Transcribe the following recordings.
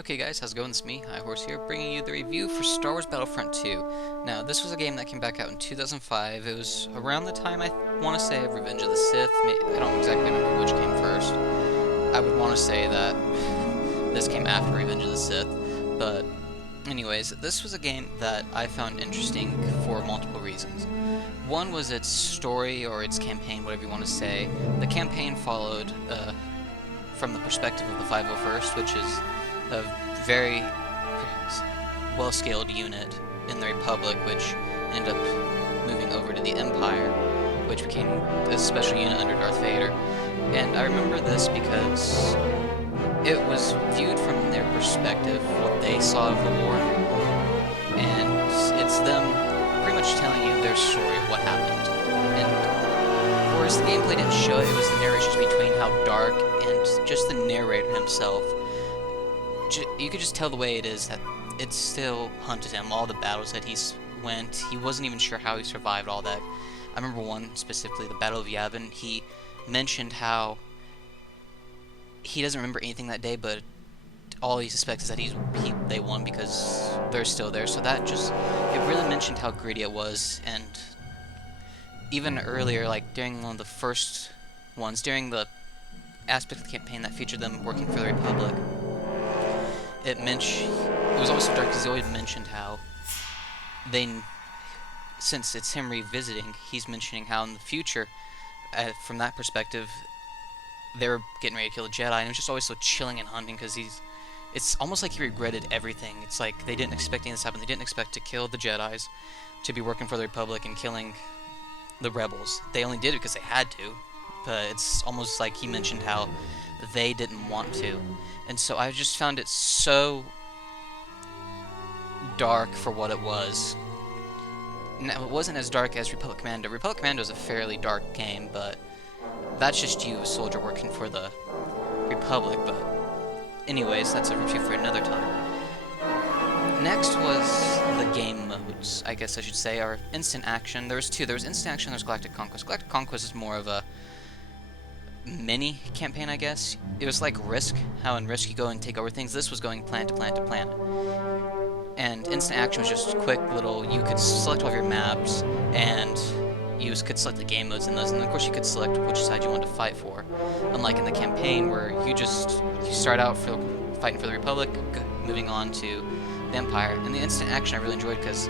Okay guys, how's it going? It's me, Horse here, bringing you the review for Star Wars Battlefront 2. Now, this was a game that came back out in 2005. It was around the time, I want to say, of Revenge of the Sith. I don't exactly remember which came first. I would want to say that this came after Revenge of the Sith, but anyways, this was a game that I found interesting for multiple reasons. One was its story, or its campaign, whatever you want to say. The campaign followed from the perspective of the 501st, which is a very well-scaled unit in the Republic, which ended up moving over to the Empire, which became a special unit under Darth Vader. And I remember this because it was viewed from their perspective, what they saw of the war, and it's them pretty much telling you their story of what happened. And whereas the gameplay didn't show it, it was the narrations between how dark and just the narrator himself. You could just tell the way it is that it still hunted him, all the battles that he went. He wasn't even sure how he survived all that. I remember one specifically, the Battle of Yavin. He mentioned how he doesn't remember anything that day, but all he suspects is that they won because they're still there. So that it really mentioned how gritty it was. And even earlier, like during one of the first ones, during the aspect of the campaign that featured them working for the Republic, it was always so dark because he always mentioned how since it's him revisiting, he's mentioning how in the future, from that perspective, they were getting ready to kill the Jedi, and it was just always so chilling and haunting because it's almost like he regretted everything. It's like they didn't expect anything to happen. They didn't expect to kill the Jedis, to be working for the Republic and killing the rebels. They only did it because they had to, but it's almost like he mentioned how they didn't want to. And so I just found it so dark for what it was. Now, it wasn't as dark as Republic Commando. Republic Commando is a fairly dark game, but that's just you, a soldier working for the Republic. But anyways, that's a review for another time. Next was the game modes, I guess I should say, or instant action. There was two. There was instant action, there's Galactic Conquest. Galactic Conquest is more of a mini campaign, I guess. It was like Risk, how in Risk you go and take over things. This was going planet to planet to planet. And instant action was just quick little, you could select all of your maps, and you could select the game modes in those, and of course you could select which side you wanted to fight for. Unlike in the campaign where you start out fighting for the Republic, moving on to the Empire. And the instant action I really enjoyed because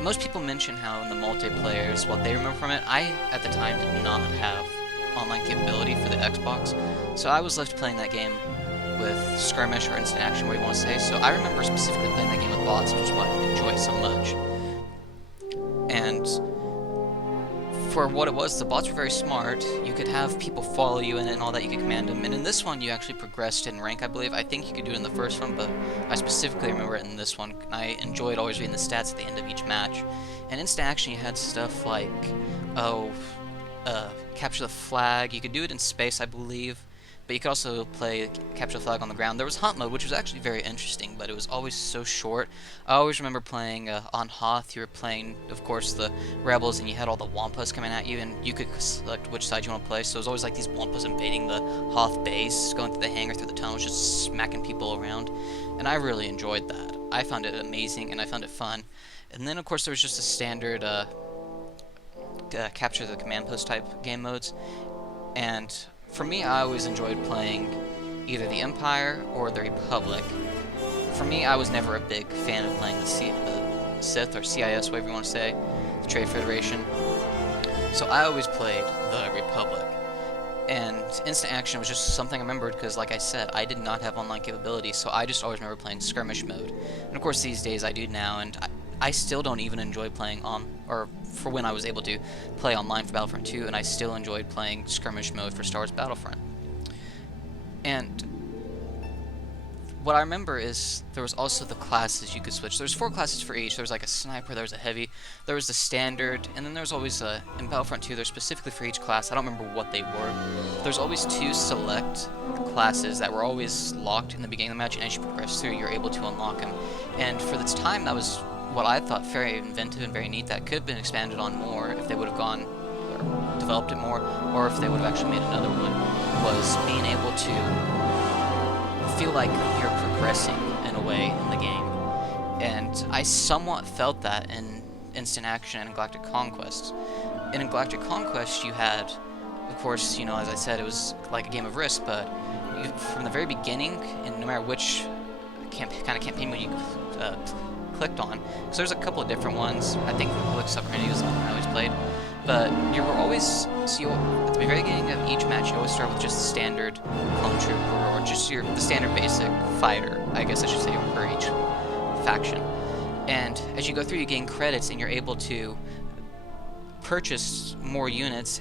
most people mention how in the multiplayers, what they remember from it, I at the time did not have online capability for the Xbox, so I was left playing that game with skirmish or instant action, what you want to say. So I remember specifically playing that game with bots, which is why I enjoy it so much. And for what it was, the bots were very smart. You could have people follow you in it and all that, you could command them. And in this one, you actually progressed in rank, I believe. I think you could do it in the first one, but I specifically remember it in this one. I enjoyed always reading the stats at the end of each match. And instant action, you had stuff like, capture the flag. You could do it in space, I believe, but you could also play capture the flag on the ground. There was hunt mode, which was actually very interesting, but it was always so short. I always remember playing on Hoth. You were playing, of course, the rebels, and you had all the Wampas coming at you, and you could select which side you want to play. So it was always like these Wampas invading the Hoth base, going through the hangar, through the tunnels, just smacking people around, and I really enjoyed that. I found it amazing, and I found it fun. And then, of course, there was just a standard capture the command post type game modes, and for me, I always enjoyed playing either the Empire or the Republic. For me, I was never a big fan of playing the Sith or CIS, whatever you want to say, the Trade Federation, so I always played the Republic. And instant action was just something I remembered because, like I said, I did not have online capability, so I just always remember playing skirmish mode. And of course, these days I do now, and I still don't even enjoy playing or for when I was able to play online for Battlefront 2, and I still enjoyed playing skirmish mode for Star Wars Battlefront. And what I remember is there was also the classes you could switch. There's 4 classes for each. There was like a sniper, there was a heavy, there was the standard, and then there's always in Battlefront 2, there's specifically for each class. I don't remember what they were. There's always 2 select classes that were always locked in the beginning of the match, and as you progress through, you're able to unlock them. And for its time, that was what I thought very inventive and very neat. That could have been expanded on more if they would have gone or developed it more, or if they would have actually made another one, was being able to feel like you're progressing in a way in the game. And I somewhat felt that in Instant Action and Galactic Conquest. In Galactic Conquest, you had, of course, you know, as I said, it was like a game of Risk, but you, from the very beginning, and no matter which kind of campaign mode you clicked on, because there's a couple of different ones. I think Republic Sovereignty was the one I always played, but you were always, so at the very beginning of each match, you always start with just the standard clone trooper, or just the standard basic fighter, I guess I should say, for each faction. And as you go through, you gain credits, and you're able to purchase more units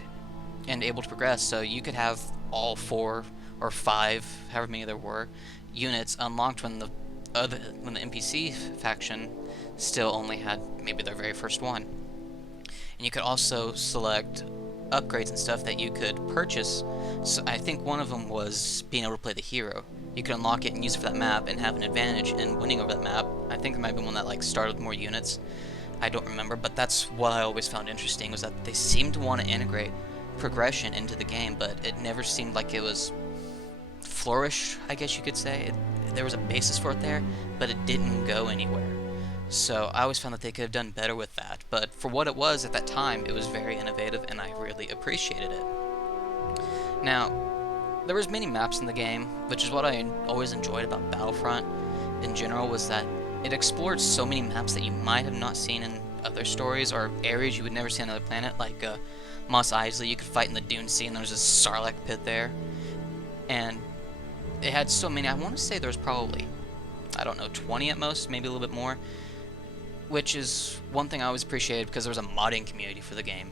and able to progress. So you could have all 4 or 5, however many there were, units unlocked when the NPC faction still only had maybe their very first one. And you could also select upgrades and stuff that you could purchase. So I think one of them was being able to play the hero. You could unlock it and use it for that map and have an advantage in winning over that map. I think there might be one that like started with more units. I don't remember, but that's what I always found interesting, was that they seemed to want to integrate progression into the game, but it never seemed like it was flourished, I guess you could say. There was a basis for it there, but it didn't go anywhere. So I always found that they could have done better with that, but for what it was at that time, it was very innovative, and I really appreciated it. Now, there was many maps in the game, which is what I always enjoyed about Battlefront in general, was that it explored so many maps that you might have not seen in other stories, or areas you would never see on another planet, like Mos Eisley. You could fight in the Dune Sea, and there was a Sarlacc pit there, and it had so many. I want to say there was probably, I don't know, 20 at most, maybe a little bit more, which is one thing I always appreciated, because there was a modding community for the game.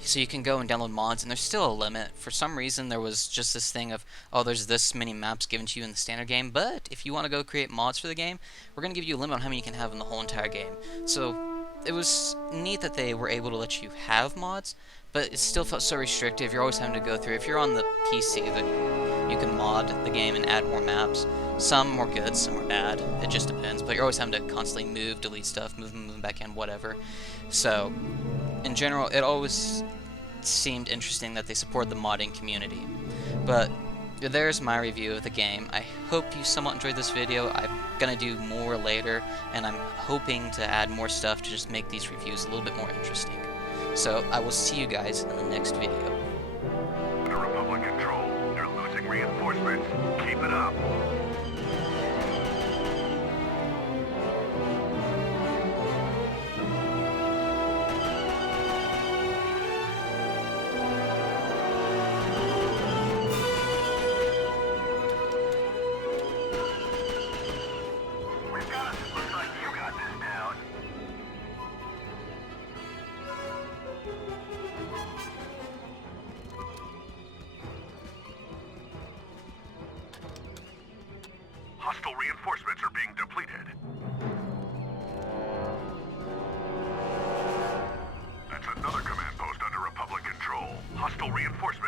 So you can go and download mods, and there's still a limit. For some reason, there was just this thing of, oh, there's this many maps given to you in the standard game, but if you want to go create mods for the game, we're going to give you a limit on how many you can have in the whole entire game. So it was neat that they were able to let you have mods, but it still felt so restrictive. You're always having to go through, if you're on the PC, that you can mod the game and add more maps. Some more good, some are bad. It just depends, but you're always having to constantly move, delete stuff, move them back in, whatever. So in general, it always seemed interesting that they support the modding community. But there's my review of the game. I hope you somewhat enjoyed this video. I'm gonna do more later, and I'm hoping to add more stuff to just make these reviews a little bit more interesting. So I will see you guys in the next video. Under Republic control, they're losing reinforcements. Keep it up. Hostile reinforcements are being depleted. That's another command post under Republic control. Hostile reinforcements